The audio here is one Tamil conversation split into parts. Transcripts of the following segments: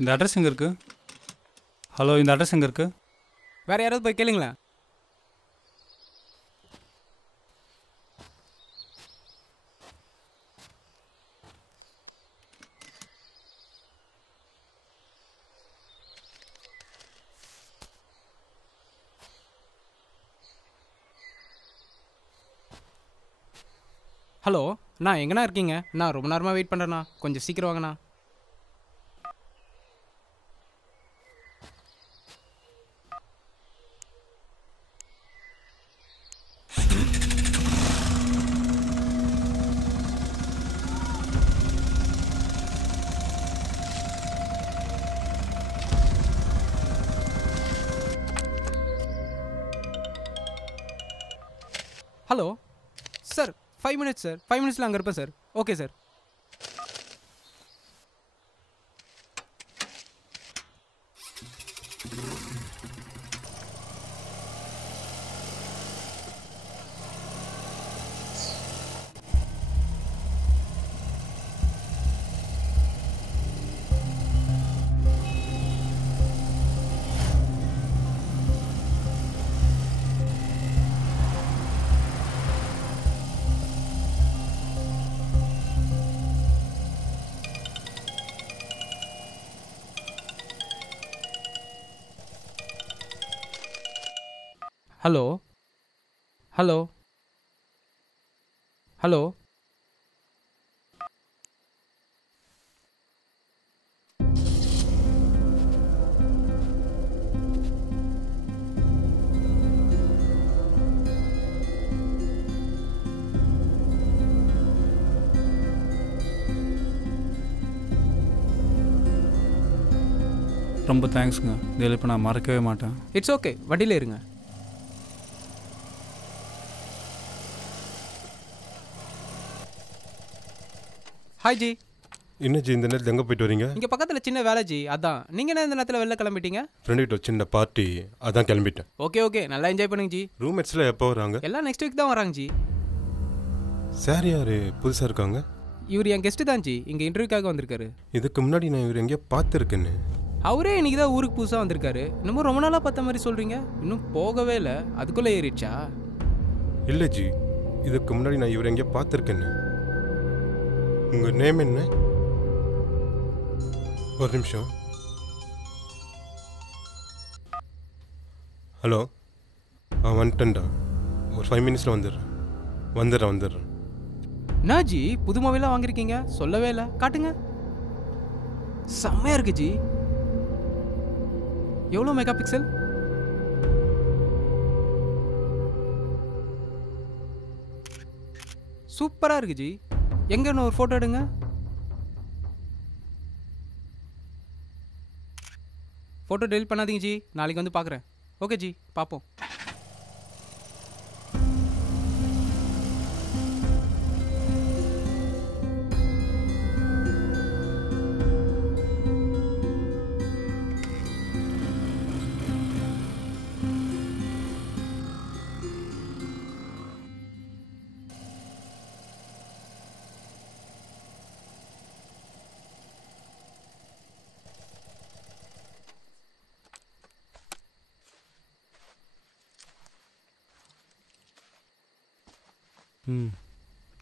இந்த அட்ரஸ் எங்கே இருக்குது? ஹலோ, இந்த அட்ரஸ் எங்கே இருக்குது? வேறு யாராவது போய் கேளுங்களேன். ஹலோ அண்ணா, எங்கண்ணா இருக்கீங்க? நான் ரொம்ப நேரமாக வெயிட் பண்ணுறேண்ணா, கொஞ்சம் சீக்கிரம் வாங்கண்ணா. ஹலோ சார், 5 minutes சார், 5 minutesல அங்கே இருப்பேன் sir. Okay sir. Hello hello hello ரொம்ப தேங்க்ஸுங்க. இதில் இப்போ நான் மறக்கவே மாட்டேன். இட்ஸ் ஓகே, வண்டியில் இருங்க. Hi G. என்ன ஜி இந்த நேரத்தில் எங்கே போயிட்டு வரீங்க? இங்கே பக்கத்தில் சின்ன வேலை ஜி, அதான். நீங்கள் என்ன இந்த நேரத்தில் வெளில கிளம்பிட்டீங்க? ஃப்ரெண்டுகிட்ட சின்ன பார்ட்டி, அதான் கிளம்பிட்டேன். ஓகே ஓகே, நல்லா என்ஜாய் பண்ணுங்க ஜி. ரூம்மேட்ஸ்லாம் எப்போ வராங்க? எல்லாம் நெக்ஸ்ட் வீக் தான் வராங்க ஜி. சார் யார் புதுசாக இருக்காங்க? இவர் என் கெஸ்ட்டு தான் ஜி, இங்கே இன்டர்வியூக்காக வந்திருக்காரு. இதுக்கு முன்னாடி நான் இவர் எங்கேயோ பார்த்துருக்கேன்னு. அவரே இன்னைக்கு தான் ஊருக்கு புதுசாக வந்திருக்காரு. இன்னமும் ரொம்ப நாளாக பார்த்த மாதிரி சொல்கிறீங்க. இன்னும் போகவே இல்லை, அதுக்குள்ளே ஏறிடுச்சா? இல்லை ஜி, இதுக்கு முன்னாடி நான் இவர் எங்கேயோ பார்த்துருக்கேன்னு. உங்கள் நேம் என்ன? ஒரு நிமிஷம். ஹலோ, வந்துட்டேன்டா. ஒரு 5 minutesல வந்துடுறேன். என்ன ஜி, புது மொபைலாக வாங்கியிருக்கீங்க, சொல்லவே இல்லை, காட்டுங்க. செம்மையாக இருக்கு ஜி. எவ்வளோ மெகா பிக்சல்? சூப்பராக இருக்கு ஜி. எங்கே ஒரு ஃபோட்டோ எடுங்க. ஃபோட்டோ டெலிட் பண்ணாதீங்க ஜி, நாளைக்கு வந்து பார்க்குறேன். ஓகே ஜி, பார்ப்போம்.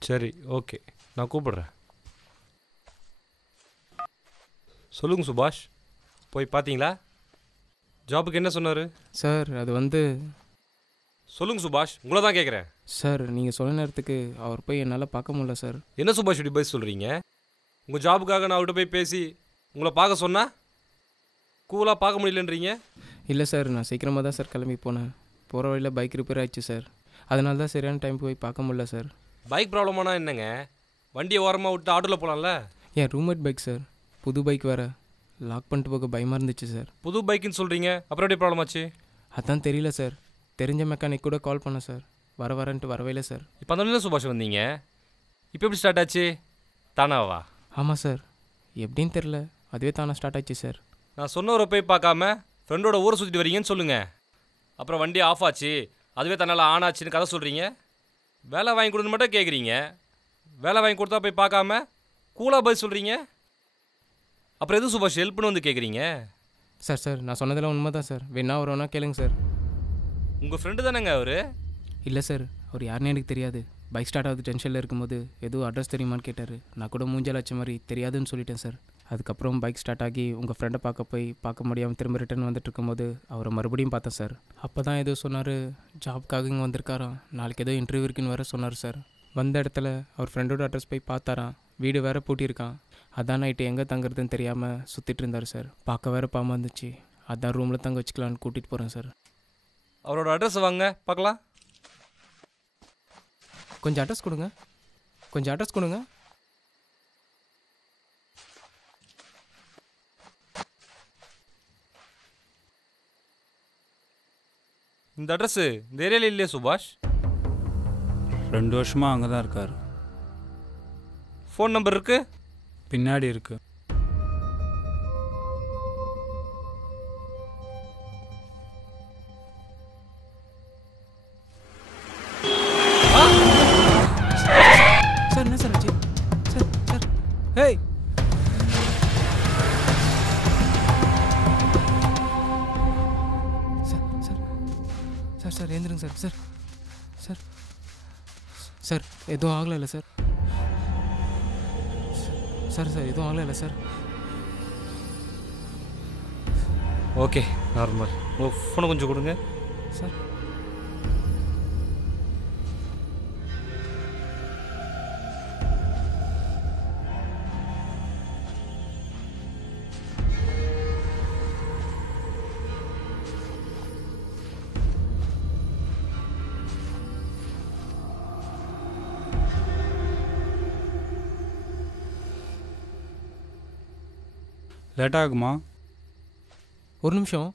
சரி, ஓகே, நான் கூப்பிடுறேன். சொல்லுங்கள் சுபாஷ், போய் பார்த்தீங்களா? ஜாபுக்கு என்ன சொன்னார்? சார் அது வந்து... சொல்லுங்கள் சுபாஷ், உங்களை தான் கேட்குறேன். சார் நீங்கள் சொல்ல நேரத்துக்கு அவர் போய் என்னால் பார்க்க முடியல சார். என்ன சுபாஷ் இப்படி போய் சொல்கிறீங்க? உங்கள் ஜாபுக்காக நான் அவர்கிட்ட போய் பேசி உங்களை பார்க்க சொன்னால் கூலாக பார்க்க முடியலன்றீங்க. இல்லை சார், நான் சீக்கிரமாக தான் சார் கிளம்பி போனேன். போகிற வழியில் பைக் ரிப்பேர் ஆயிடுச்சு சார், அதனால தான் சரியான டைம் போய் பார்க்க முடியல சார். பைக் ப்ராப்ளமானா என்னங்க? வண்டியை ஓரமாக விட்டு ஆட்டோவில் போகலாம்ல? என் ரூம்மேட் பைக் சார், புது பைக் வேறு, லாக் பண்ணிட்டு போக பயமாக இருந்துச்சு சார். புது பைக்குன்னு சொல்கிறீங்க, அப்புறம் எப்படி ப்ராப்ளம் ஆச்சு? அதான் தெரியல சார். தெரிஞ்ச மெக்கானிக் கூட கால் பண்ணேன் சார், வரேன்ட்டு வரவே இல்லை சார். இப்போ அந்த நிலை சுபாஷ் வந்தீங்க, இப்போ எப்படி ஸ்டார்ட் ஆச்சு? தானாவா? ஆமாம் சார், எப்படின்னு தெரில, அதுவே தானே ஸ்டார்ட் ஆச்சு சார். நான் சொன்னவரை போய் பார்க்காம ஃப்ரெண்டோட ஊரை சுற்றிட்டு வரீங்கன்னு சொல்லுங்கள். அப்புறம் வண்டி ஆஃப் ஆச்சு, அதுவே தன்னால் ஆன் ஆச்சுன்னு கதை சொல்கிறீங்க. வேலை வாங்கி கொடுன்னு மட்டும் கேட்குறீங்க. வேலை வாங்கி கொடுத்தா போய் பார்க்காம கூலாக பதில் சொல்கிறீங்க. அப்புறம் எதுவும் சுபாஷ் ஹெல்ப்னு வந்து கேட்குறீங்க? சார் நான் சொன்னதெல்லாம் உண்மை தான் சார். வேணா வருவோன்னா கேளுங்க சார். உங்கள் ஃப்ரெண்டு தானேங்க அவர்? இல்லை சார், அவர் யாருன்னு எனக்கு தெரியாது. பைக் ஸ்டார்ட் ஆகுது டென்ஷனில் இருக்கும்போது எதுவும் அட்ரஸ் தெரியுமான்னு கேட்டார். நான் கூட மூஞ்சல் அச்ச மாதிரி தெரியாதுன்னு சொல்லிட்டேன் சார். அதுக்கப்புறம் பைக் ஸ்டார்ட் ஆகி உங்கள் ஃப்ரெண்டை பார்க்க முடியாமல் திரும்ப ரிட்டர்ன் வந்துட்டு இருக்கும்போது அவரை மறுபடியும் பார்த்தேன் சார். அப்போ தான் ஏதோ சொன்னார், ஜாப்க்காக இங்கே வந்திருக்காராம், நாளைக்கு ஏதோ இன்டர்வியூ இருக்குன்னு வேறு சொன்னார் சார். வந்த இடத்துல அவர் ஃப்ரெண்டோட அட்ரஸ் போய் பார்த்தாராம். வீடு வேறு பூட்டியிருக்கான். அதான் நைட்டு எங்கே தங்குறதுன்னு தெரியாமல் சுற்றிட்டு இருந்தார் சார். பார்க்க வேறு பாம்பு வந்துச்சு. அதான் ரூமில் தங்க வச்சுக்கலான்னு கூட்டிகிட்டு போகிறேன் சார். அவரோட அட்ரஸ் வாங்க பார்க்கலாம். கொஞ்சம் அட்ரஸ் கொடுங்க. இந்த அட்ரஸ்ஸு இந்த ஏரியாவில் இல்லையே சுபாஷ்? 2 வருஷமாக அங்கே தான் இருக்கார். ஃபோன் நம்பர் இருக்கு? பின்னாடி இருக்குது. சார் என்ன சார் ஆச்சு? சார் ஹேய் சார் ஏந்திருங்க சார் எதுவும் ஆகலை சார். எதுவும் ஆகலை சார். Okay normal. உங்கள் ஃபோனை கொஞ்சம் கொடுங்க சார். லேட் ஆகுமா? ஒரு நிமிஷம்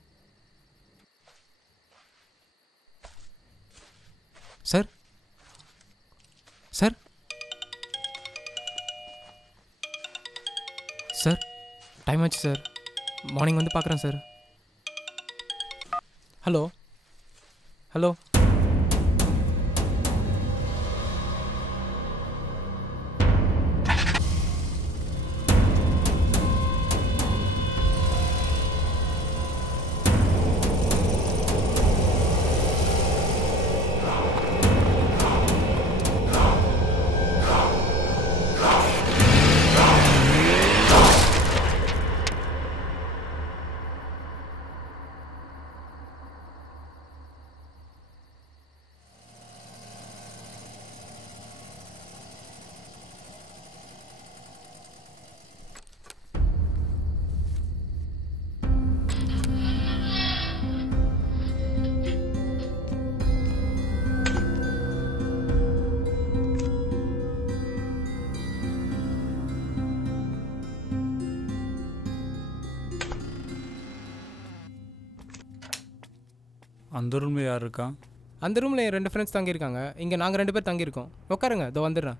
சார். டைம் ஆச்சு சார். மார்னிங் வந்து பார்க்குறேன் சார். ஹலோ. அந்த ரூமில் யார் இருக்கா? அந்த ரூமில் என் 2 ஃப்ரெண்ட்ஸ் தங்கியிருக்காங்க. இங்கே நாங்கள் 2 பேர் தங்கியிருக்கோம். உட்காருங்க, இதோ வந்துடுறேன்.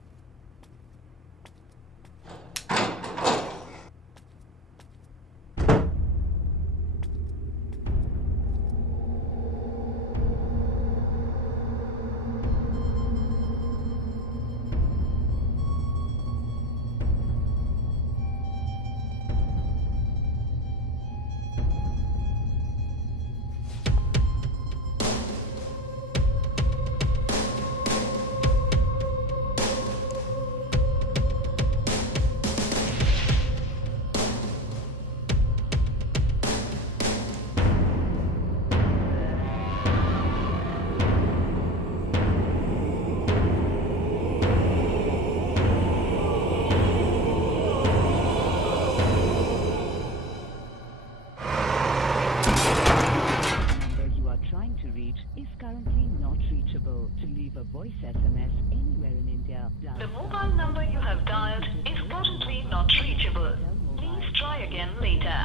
The mobile number you have dialed is currently not reachable. Please try again later.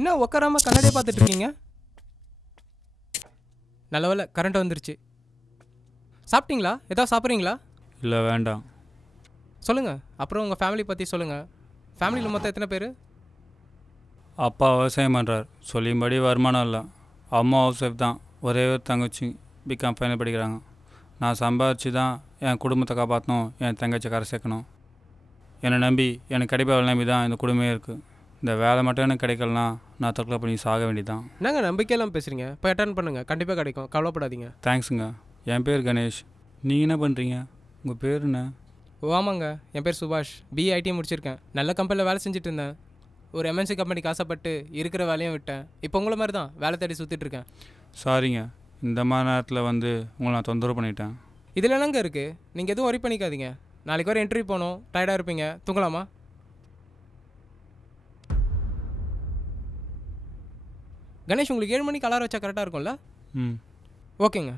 என்ன உட்காராம கண்ணாடியே பார்த்துட்டு இருக்கீங்க? நல்ல வேலை கரண்ட் வந்துருச்சு. சாப்பிட்டீங்களா? ஏதாவது சாப்பிட்றீங்களா? இல்லை வேண்டாம். சொல்லுங்கள். அப்புறம் உங்கள் ஃபேமிலி பற்றி சொல்லுங்கள். ஃபேமிலியில் மொத்தம் எத்தனை பேர்? அப்பா விவசாயம் பண்ணுறார், சொல்லியும்படி வருமானம் இல்லை. அம்மா ஹவுஸ் ஒய்ஃப் தான், ஒரே ஒரு தங்கச்சி பிகாம் ஃபைனல் படிக்கிறாங்க. நான் சம்பாதிச்சு தான் என் குடும்பத்தை காப்பாற்றணும், என் தங்கச்சி கரை சேர்க்கணும். என்னை நம்பி எனக்கு கிடைப்ப வேலை நம்பி தான் இந்த குடும்பமே இருக்குது. இந்த வேலை மட்டும் எனக்கு கிடைக்கலனா நான் தற்கொலை பண்ணி சாக வேண்டியதான். என்னங்க நம்பிக்கையெல்லாம் பேசுகிறீங்க? போய் அட்டன் பண்ணுங்கள், கண்டிப்பாக கிடைக்கும், கவலைப்படாதீங்க. தேங்க்ஸுங்க. என் பேர் கணேஷ். நீங்கள் என்ன பண்ணுறீங்க? உங்கள் பேர் என்ன? ஓ ஆமாங்க, என் பேர் சுபாஷ். பிஐடி முடிச்சிருக்கேன். நல்ல கம்பெனியில் வேலை செஞ்சுட்டு இருந்தேன். ஒரு எம்என்சி கம்பெனிக்கு ஆசைப்பட்டு இருக்கிற வேலையும் விட்டேன். இப்போ உங்களை மாதிரி தான் வேலை தேடி சுற்றிட்டுருக்கேன். சாரிங்க, இந்த மாதிரி நேரத்தில் வந்து உங்களை நான் தொந்தரவு பண்ணிட்டேன். இதில் என்னங்க இருக்குது? நீங்கள் எதுவும் ஒரி பண்ணிக்காதீங்க. நாளைக்கு ஒரு இன்டர்வியூ போகணும், டயர்டாக இருப்பீங்க, தூங்கலாமா? கணேஷ், உங்களுக்கு 7 மணிக்கு அலாரம் வச்சா கரெக்டாக இருக்கும்ல? ம், ஓகேங்க.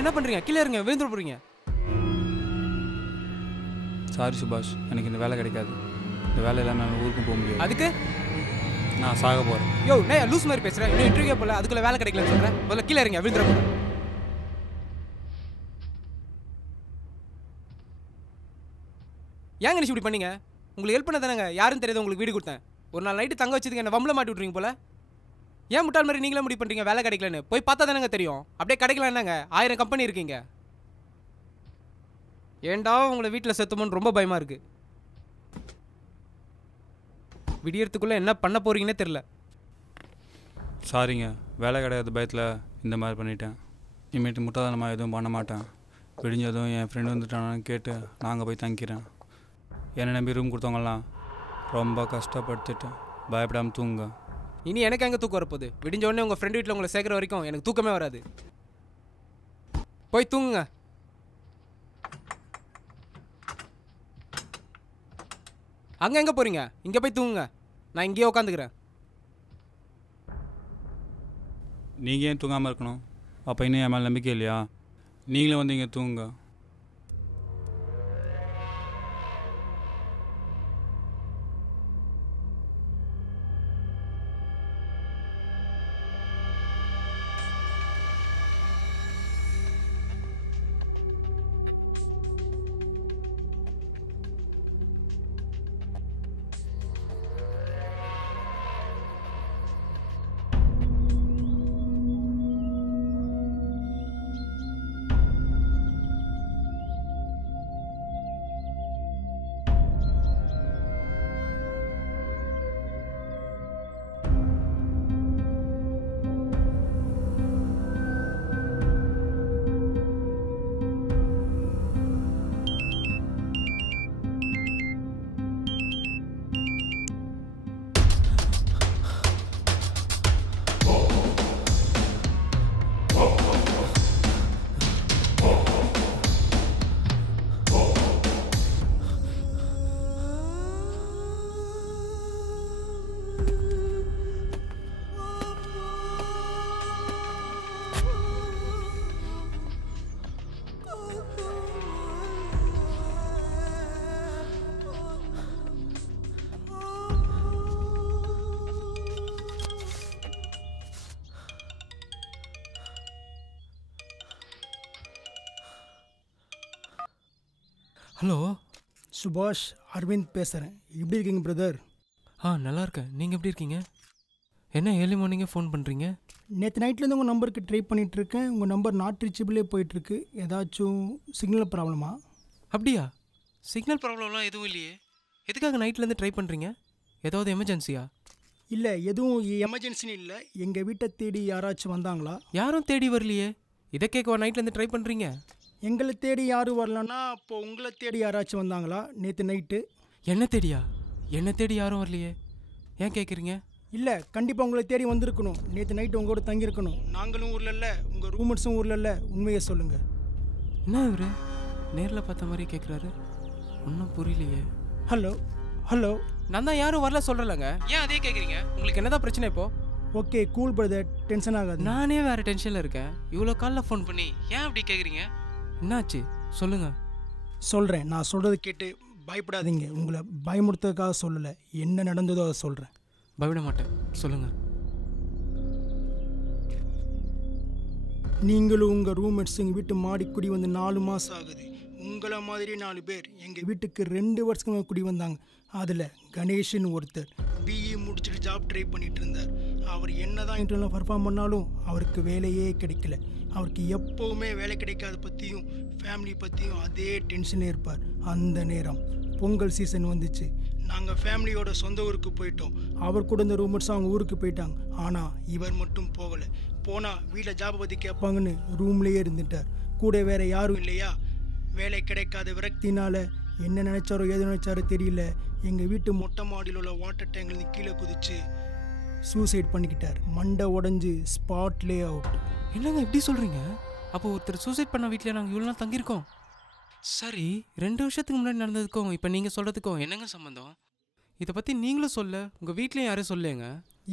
என்ன பண்ணுறீங்க? கீழே இருங்க, விழுந்துட போகிறீங்க. சாரி சுபாஷ், எனக்கு இந்த வேலை கிடைக்காது. இந்த வேலையில் நான் ஊருக்கும் போக முடியாது. அதுக்கு நான் சாக போகிறேன். யோ நான் லூஸ் மாதிரி பேசுகிறேன். இன்னும் இன்டர்வியூ போல, அதுக்குள்ளே வேலை கிடைக்கலன்னு சொல்கிறேன். முதல்ல கீழே இருங்க, விழுந்துட போகிறேன். ஏங்க நீ இப்படி பண்ணீங்க? உங்களுக்கு ஹெல்ப் பண்ண தானேங்க, யாரும் தெரியாது உங்களுக்கு வீடு கொடுத்தேன். ஒரு நாள் நைட்டு தங்க வச்சதுக்கு என்ன வம்பளை மாட்டி விட்றீங்க போல. ஏன் முட்டாள் மாதிரி நீங்களே முடிவு பண்ணுறீங்க வேலை கிடைக்கலன்னு? போய் பார்த்தா தானேங்க தெரியும். அப்படியே கிடைக்கலாம் என்னங்க, 1000 கம்பெனி இருக்கீங்க. ஏண்டா உங்களை வீட்டில் செத்துமோன்னு ரொம்ப பயமாக இருக்குது. விடியறதுக்குள்ளே என்ன பண்ண போகிறீங்கன்னே தெரில. சாரிங்க, வேலை கிடையாது பயத்தில் இந்த மாதிரி பண்ணிட்டேன். இனிமேட்டு முட்டாதனமாக எதுவும் பண்ண மாட்டேன். விடிஞ்சதும் என் ஃப்ரெண்டு வந்துட்டானான்னு கேட்டு நாங்கள் போய் தங்கிக்கிறேன். என்னை நம்பி ரூம் கொடுத்தவங்கலாம் ரொம்ப கஷ்டப்படுத்திட்டு பயப்படாமல் தூங்க. இனி எனக்கு எங்கே தூக்கம் வரப்போகுது? விடிஞ்ச உடனே உங்கள் ஃப்ரெண்டு வீட்டில் உங்களை சேர்க்குற வரைக்கும் எனக்கு தூக்கமே வராது. போய் தூங்குங்க. அங்கே எங்கே போகிறீங்க? இங்கே போய் தூங்குங்க. நான் இங்கேயே உட்காந்துக்கிறேன். நீங்கள் ஏன் தூங்காமல் இருக்கணும்? அப்போ இன்னும் என் மேலே நம்பிக்கை இல்லையா? நீங்களும் வந்து இங்கே தூங்குங்க. ஹலோ, சுபாஷ், அரவிந்த் பேசுகிறேன். எப்படி இருக்கீங்க பிரதர்? நல்லா இருக்கேன். நீங்கள் எப்படி இருக்கீங்க? என்ன ஏர்லி மார்னிங்கே ஃபோன் பண்ணுறீங்க? நேற்று நைட்லேருந்து உங்கள் நம்பருக்கு ட்ரை பண்ணிகிட்ருக்கேன். உங்கள் நம்பர் நாட் ரீச்சபிளே போயிட்டுருக்கு. ஏதாச்சும் சிக்னல் ப்ராப்ளமா? அப்படியா? சிக்னல் ப்ராப்ளம்லாம் எதுவும் இல்லையே. எதுக்காக நைட்லேருந்து ட்ரை பண்ணுறீங்க? ஏதாவது எமர்ஜென்சியா? இல்லை, எதுவும் எமர்ஜென்சின்னு இல்லை. எங்கள் வீட்டை தேடி யாராச்சும் வந்தாங்களா? யாரும் தேடி வரலையே. இதை கேட்கவா நைட்லேருந்து ட்ரை பண்ணுறீங்க? எங்களை தேடி யாரும் வரலன்னா அப்போது உங்களை தேடி யாராச்சும் வந்தாங்களா நேற்று நைட்டு? என்ன தேடியா? என்ன தேடி யாரும் வரலையே. ஏன் கேட்குறீங்க? இல்லை, கண்டிப்பாக உங்களை தேடி வந்திருக்கணும். நேற்று நைட்டு உங்களோட தங்கியிருக்கணும். நாங்களும் ஊரில் இல்லை, உங்கள் ரூம்மேட்ஸும் ஊரில் இல்லை. உண்மையை சொல்லுங்கள். என்ன இவர் நேரில் பார்த்த மாதிரி கேட்குறாரு? ஒன்றும் புரியலையே. ஹலோ ஹலோ, நான் தான் யாரும் வரல சொல்கிறேன்லங்க. ஏன் அதே கேட்குறீங்க? உங்களுக்கு என்னதான் பிரச்சனை இப்போது? ஓகே கூல் பிரதர், டென்ஷன் ஆகாது. நானே வேறு டென்ஷனில் இருக்கேன். இவ்வளோ காலில் ஃபோன் பண்ணி ஏன் அப்படி கேட்குறீங்க? என்னாச்சு சொல்லுங்கள். சொல்கிறேன், நான் சொல்கிறது கேட்டு பயப்படாதீங்க. உங்களை பயமுறுத்துறதுக்காக சொல்லலை. என்ன நடந்ததோ அதை சொல்கிறேன். பயப்பட மாட்டேன், சொல்லுங்கள். நீங்களும் உங்கள் ரூம்மேட்ஸ் எங்கள் வீட்டு மாடி குடி வந்து 4 மாதம் ஆகுது. உங்களை மாதிரி 4 பேர் எங்கள் வீட்டுக்கு 2 வருஷமாக குடி வந்தாங்க. அதில் கணேஷன் ஒருத்தர் பிஇ முடிச்சுட்டு ஜாப் ட்ரை பண்ணிகிட்டு இருந்தார். அவர் என்ன தான் இன்டர்வியூவில் பர்ஃபார்ம் பண்ணாலும் அவருக்கு வேலையே கிடைக்கல. அவருக்கு எப்போவுமே வேலை கிடைக்காத பற்றியும் ஃபேமிலி பற்றியும் அதே டென்ஷன்லேயே இருப்பார். அந்த நேரம் பொங்கல் சீசன் வந்துச்சு. நாங்கள் ஃபேமிலியோட சொந்த ஊருக்கு போயிட்டோம். அவர் கூட இந்த ரூம்மேட்ஸ் அவங்க ஊருக்கு போயிட்டாங்க. ஆனால் இவர் மட்டும் போகலை. போனால் வீட்டில் ஜாபை பற்றி கேட்பாங்கன்னு ரூம்லேயே இருந்துட்டார். கூட வேறு யாரும் இல்லையா. வேலை கிடைக்காத விரக்தினால் என்ன நினச்சாரோ ஏது நினச்சாரோ தெரியல, எங்கள் வீட்டு மொட்டை மாடியில் உள்ள வாட்டர் டேங்க்லேருந்து கீழே குதிச்சு சூசைட் பண்ணிக்கிட்டார். மண்டை உடஞ்சி ஸ்பாட்லேயே அவுட். என்னங்க இப்படி சொல்கிறீங்க? அப்போ ஒருத்தர் சூசைட் பண்ண வீட்டில் நாங்கள் இவ்வளோ நாள் தங்கியிருக்கோம். சரி, 2 வருஷத்துக்கு முன்னாடி நடந்ததுக்கும் இப்போ நீங்கள் சொல்கிறதுக்கும் என்னங்க சம்மந்தம்? இதை பற்றி நீங்களும் சொல்ல, உங்கள் வீட்லேயும் யாரும் சொல்லுங்க.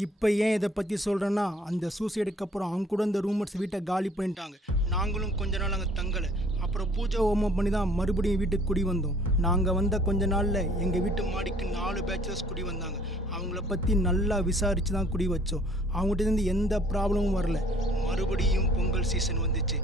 இப்போ ஏன் இதை பற்றி சொல்கிறேன்னா, அந்த சூசைடுக்கு அப்புறம் அவங்க கூட இந்த ரூம்மேட்ஸ் வீட்டை காலி பண்ணிட்டாங்க. நாங்களும் கொஞ்ச நாள் அங்கே தங்கலை. அப்புறம் பூஜை ஹோமம் பண்ணி தான் மறுபடியும் வீட்டுக்கு குடி வந்தோம். நாங்கள் வந்த கொஞ்ச நாளில் எங்கள் வீட்டு மாடிக்கு 4 பேச்சுலர்ஸ் குடி வந்தாங்க. அவங்கள பற்றி நல்லா விசாரித்து தான் குடி வச்சோம். அவங்ககிட்டருந்து எந்த ப்ராப்ளமும் வரல. மறுபடியும் பொங்கல் சீசன் வந்துச்சு.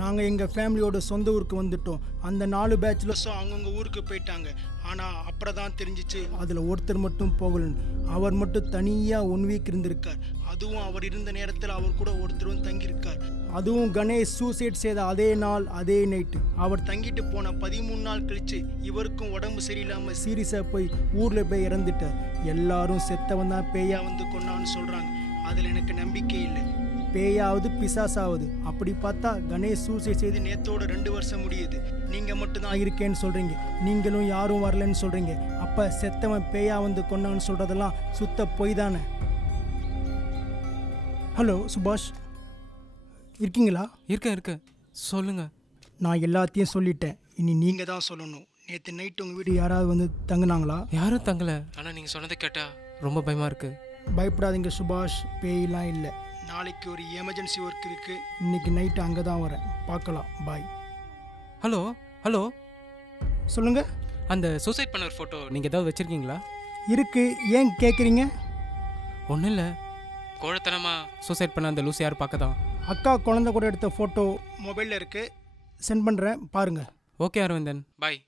நாங்கள் எங்கள் ஃபேமிலியோட சொந்த ஊருக்கு வந்துட்டோம். அந்த 4 பேச்சுலர்ஸும் அவங்கவுங்க ஊருக்கு போயிட்டாங்க. ஆனால் அப்புறம் தான் தெரிஞ்சிச்சு அதில் ஒருத்தர் மட்டும் போகலன்னு. அவர் மட்டும் தனியாக 1 வீக் இருந்திருக்கார். அதுவும் அவர் இருந்த நேரத்தில் அவர் கூட ஒருத்தரும் தங்கியிருக்கார். அதுவும் கணேஷ் சூசைட் செய்த அதே நாள் அதே நைட்டு. அவர் தங்கிட்டு போன 13 நாள் கழிச்சு இவருக்கும் உடம்பு சரியில்லாமல் சீரியஸாக போய் ஊரில் போய் இறந்துட்டார். எல்லாரும் செத்தவன் தான் பேயா வந்து கொண்டான்னு சொல்கிறாங்க. அதில் எனக்கு நம்பிக்கை இல்லை. பேயாவது பிசாசாவது. அப்படி பார்த்தா கணேஷ் சூசைட் செய்து நேத்தோட 2 வருஷம் முடியுது. நீங்கள் மட்டும்தான் இருக்கேன்னு சொல்கிறீங்க, நீங்களும் யாரும் வரலன்னு சொல்கிறீங்க. அப்போ செத்தவன் பேயா வந்து கொண்டான்னு சொல்கிறதெல்லாம் சுத்த பொய் தானே? ஹலோ சுபாஷ், இருக்கீங்களா? இருக்கேன் சொல்லுங்கள். நான் எல்லாத்தையும் சொல்லிட்டேன், இனி நீங்கள் தான் சொல்லணும். நேற்று நைட்டு உங்கள் வீடு யாராவது வந்து தங்குனாங்களா? யாரும் தங்கலை, ஆனால் நீங்கள் சொன்னதை கேட்டால் ரொம்ப பயமாக இருக்குது. பயப்படாதீங்க சுபாஷ், பேயெல்லாம் இல்லை. நாளைக்கு ஒரு எமர்ஜென்சி ஒர்க் இருக்குது, இன்னைக்கு நைட்டு அங்கே தான் வரேன். பார்க்கலாம், பாய். ஹலோ சொல்லுங்கள். அந்த சூசைட் பண்ண ஒரு ஃபோட்டோ நீங்கள் ஏதாவது வச்சுருக்கீங்களா? இருக்குது, ஏன் கேட்குறீங்க? ஒன்றும் இல்லை, கோழத்தனமாக சூசைட் பண்ண அந்த லூஸ் யார் பார்க்க தான். அக்கா குழந்தை கூட எடுத்த ஃபோட்டோ மொபைலில் இருக்குது, சென்ட் பண்ணுறேன், பாருங்கள். ஓகே அரவிந்தன், பாய்.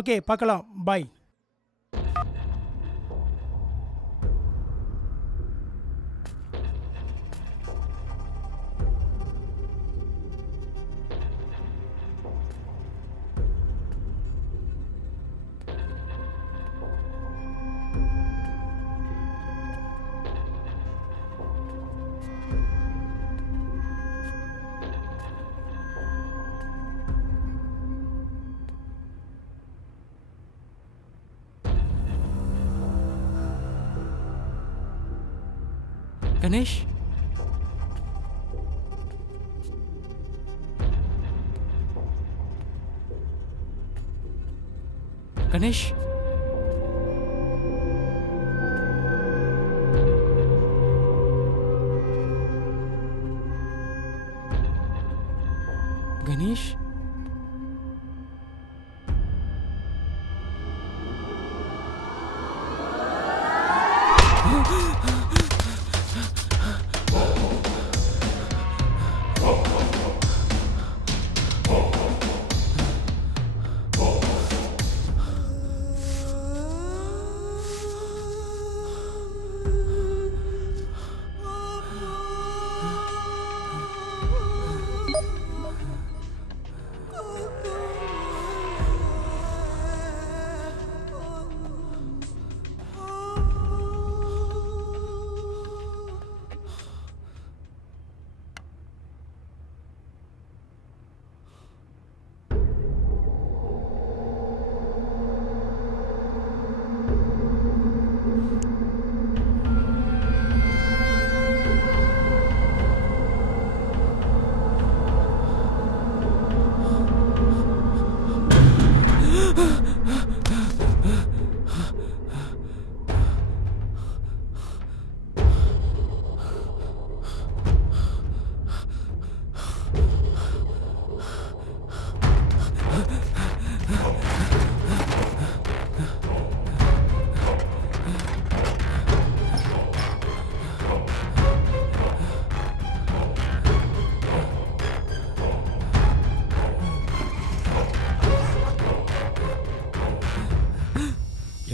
ஓகே, பார்க்கலாம், பாய். கணேஷ், கணேஷ், கணேஷ்,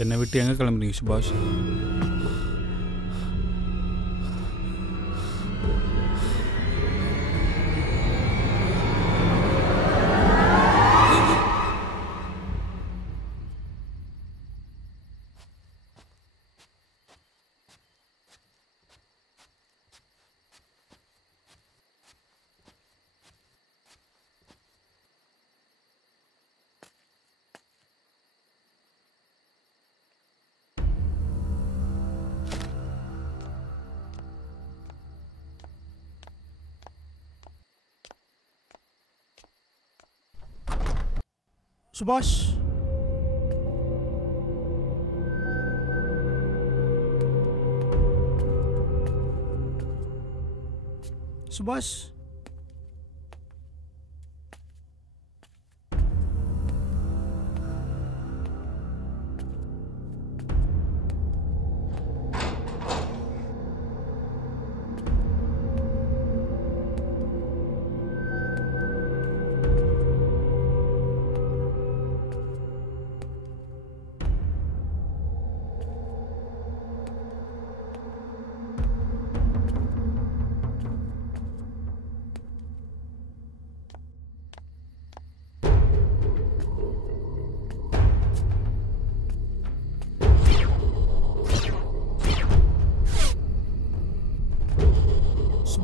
என்னை விட்டு எங்கே கிளம்புறீங்க சுபாஷ்? சுபாஷ், சுபாஷ்,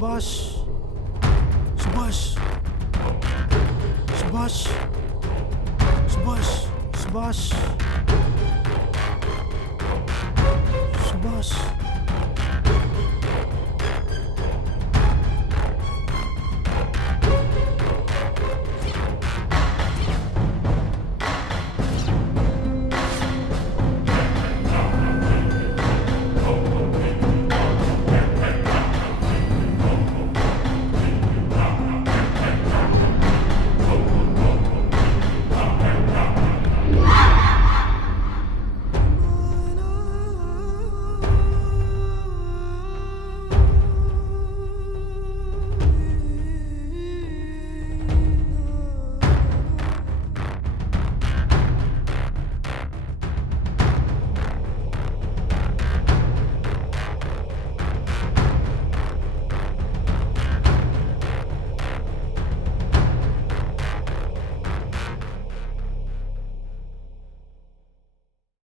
சுபாஷ் சுபாஷ் சுபாஷ் சுபாஷ் சுபாஷ் சுபாஷ்